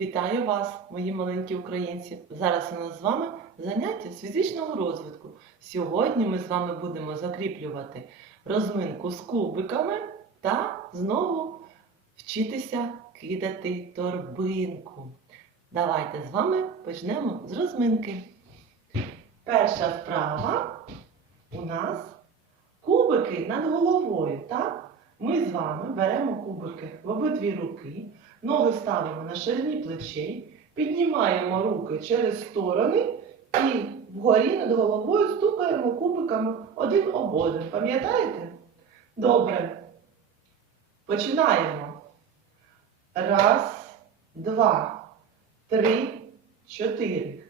Вітаю вас, мої маленькі українці! Зараз у нас з вами заняття з фізичного розвитку. Сьогодні ми з вами будемо закріплювати розминку з кубиками та знову вчитися кидати торбинку. Давайте з вами почнемо з розминки. Перша вправа у нас кубики над головою. Так? Ми з вами беремо кубики в обидві руки. Ноги ставимо на ширині плечей, піднімаємо руки через сторони і вгорі над головою стукаємо кубиками один об один. Пам'ятаєте? Добре. Починаємо. Раз, два, три, чотири.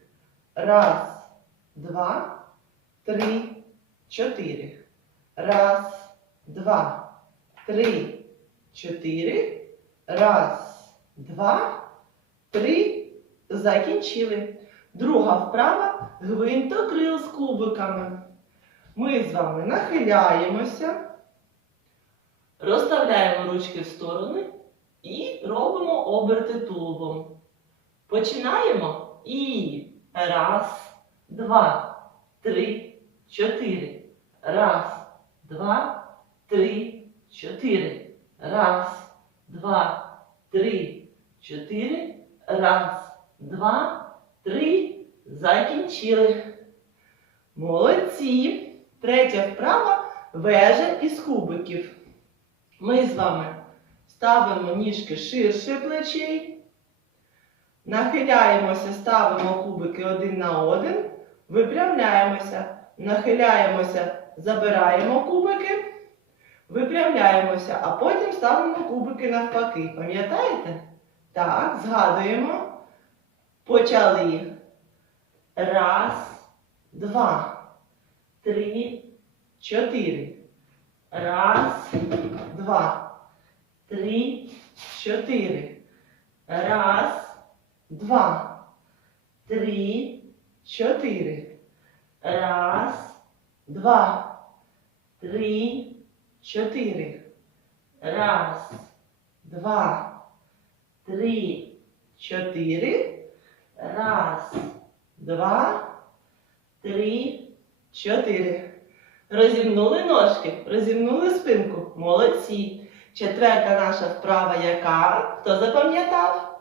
Раз, два, три, чотири. Раз, два, три, чотири. Раз, два, три. Закінчили. Друга вправа гвинтокрил з кубиками. Ми з вами нахиляємося, розставляємо ручки в сторони і робимо оберти тулубом. Починаємо і раз, два, три, чотири. Раз, два, три, чотири. Раз, два, три, чотири. Раз, два, три. Закінчили. Молодці. Третя вправа вежа із кубиків. Ми з вами ставимо ніжки ширше плечей. Нахиляємося, ставимо кубики один на один. Випрямляємося, нахиляємося, забираємо кубики. Випрямляємося, а потім ставимо кубики навпаки. Пам'ятаєте? Так, згадуємо. Почали. Раз, два, три, чотири. Раз, два, три, чотири. Раз, два, три, чотири. Раз, два, три, чотири. Раз, два, три, чотири. Раз, два, три, чотири. Розімнули ножки, розімнули спинку. Молодці. Четверта наша вправа яка? Хто запам'ятав?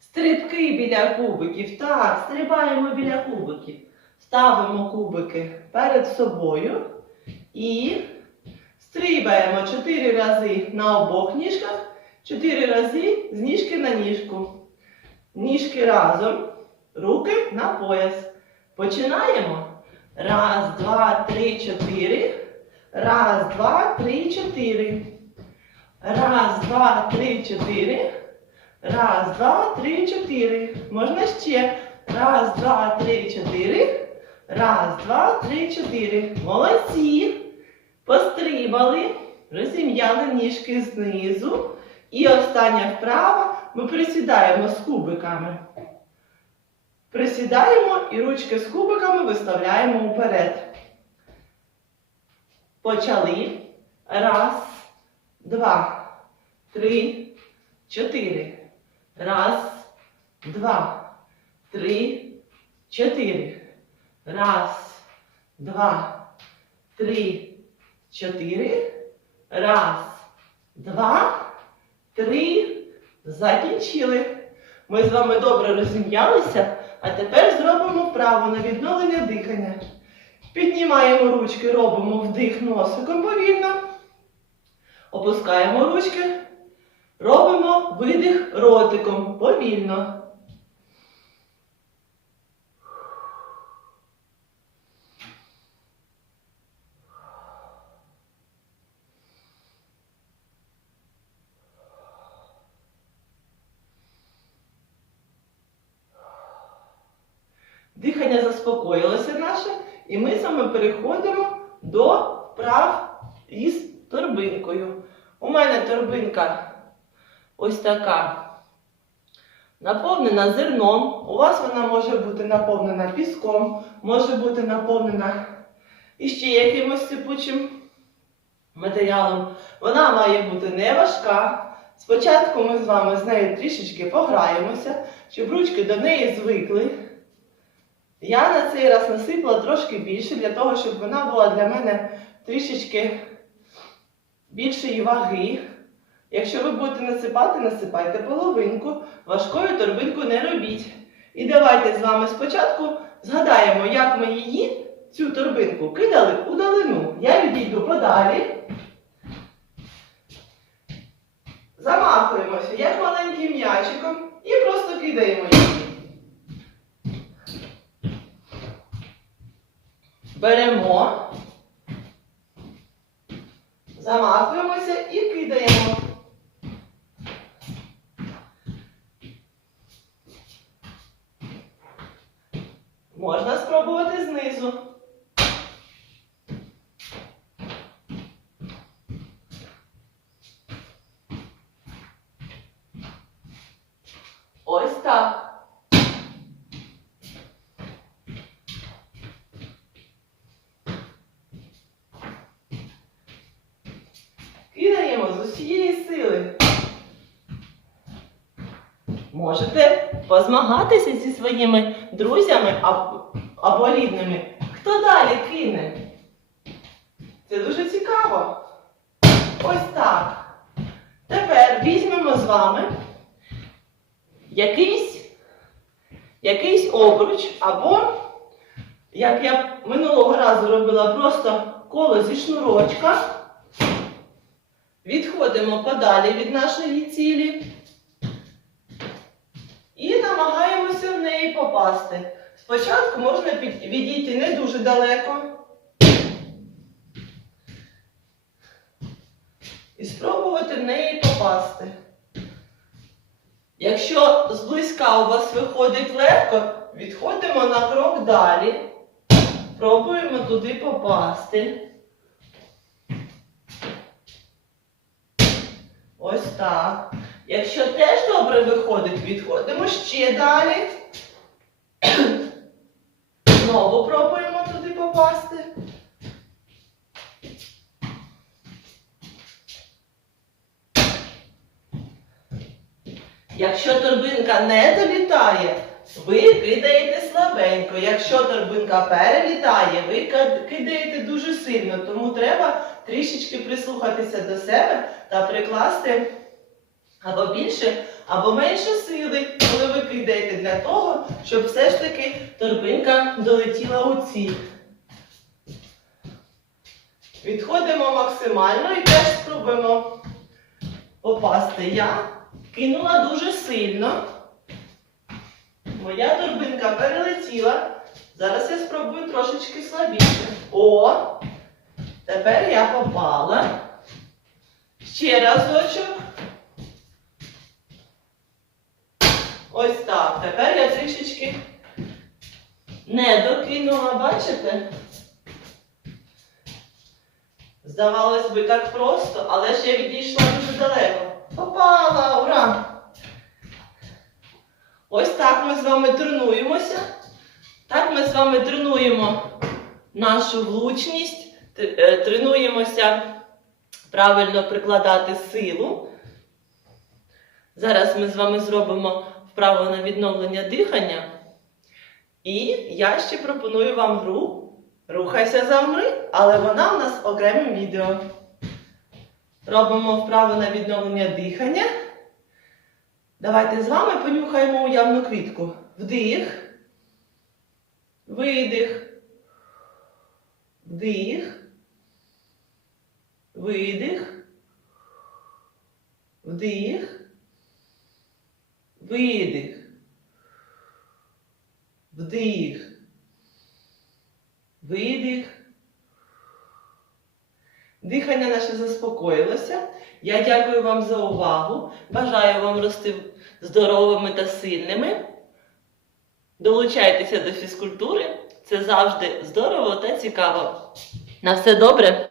Стрибки біля кубиків. Так, стрибаємо біля кубиків. Ставимо кубики перед собою і стрибаємо чотири рази на обох ніжках, чотири рази з ніжки на ніжку. Ніжки разом, руки на пояс. Починаємо. Раз, два, три, чотири. Раз, два, три, чотири. Раз, два, три, чотири. Раз, два, три, чотири. Можна ще. Раз, два, три, чотири. Раз, два, три, чотири. Молодці. Пострибали. Розім'яли ніжки знизу. І остання вправа. Ми присідаємо з кубиками. Присідаємо і ручки з кубиками виставляємо уперед. Почали. Раз, два, три, чотири. Раз, два, три, чотири. Раз, два, три, чотири. Раз, два, три. Закінчили. Ми з вами добре розім'ялися, а тепер зробимо вправу на відновлення дихання. Піднімаємо ручки, робимо вдих носиком повільно. Опускаємо ручки. Робимо видих ротиком повільно. Дихання заспокоїлося наше, і ми з вами переходимо до вправ із торбинкою. У мене торбинка ось така. Наповнена зерном. У вас вона може бути наповнена піском, може бути наповнена іще якимось сипучим матеріалом. Вона має бути не важка, Спочатку ми з вами з нею трішечки пограємося, щоб ручки до неї звикли. Я на цей раз насипала трошки більше, для того, щоб вона була для мене трішечки більшої ваги. Якщо ви будете насипати, насипайте половинку, важкою торбинку не робіть. І давайте з вами спочатку згадаємо, як ми її, цю торбинку, кидали у далину. Я відійду подалі. Замахуємося, як маленьким м'ячиком, і просто кидаємо її. Беремо, замахуємося і кидаємо. Можна спробувати знизу. Ось так. Кидаємо з усієї сили. Можете позмагатися зі своїми друзями або, рідними. Хто далі кине? Це дуже цікаво. Ось так. Тепер візьмемо з вами якийсь, якийсь обруч, або, як я минулого разу робила, просто коло зі шнурочка. Відходимо подалі від нашої цілі і намагаємося в неї попасти. Спочатку можна відійти не дуже далеко. І спробувати в неї попасти. Якщо зблизька у вас виходить легко, відходимо на крок далі. Пробуємо туди попасти. Ось так. Якщо теж добре виходить, відходимо ще далі. Знову пробуємо туди попасти. Якщо торбинка не долітає, ви кидаєте слабенько. Якщо торбинка перелітає, ви кидаєте дуже сильно. Тому треба трішечки прислухатися до себе та прикласти або більше, або менше сили, коли ви кидаєте для того, щоб все ж таки торбинка долетіла у ціль. Відходимо максимально і теж спробуємо попасти. Я кинула дуже сильно. Моя торбинка перелетіла. Зараз я спробую трошечки слабіше. О! Тепер я попала. Ще разочок. Ось так. Тепер я трішечки не докинула, бачите? Здавалось би, так просто, але ж я відійшла дуже далеко. Попала, ура! Ось так ми з вами тренуємося. Так ми з вами тренуємо нашу влучність, е, тренуємося правильно прикладати силу. Зараз ми з вами зробимо вправу на відновлення дихання. І я ще пропоную вам гру Рухайся замри, але вона в нас окремим відео. Робимо вправу на відновлення дихання. Давайте з вами понюхаємо уявну квітку. Вдих. Видих. Вдих. Видих. Вдих. Видих. Вдих. Видих. Дихання наше заспокоїлося. Я дякую вам за увагу. Бажаю вам рости здоровими та сильними. Долучайтеся до фізкультури. Це завжди здорово та цікаво. На все добре!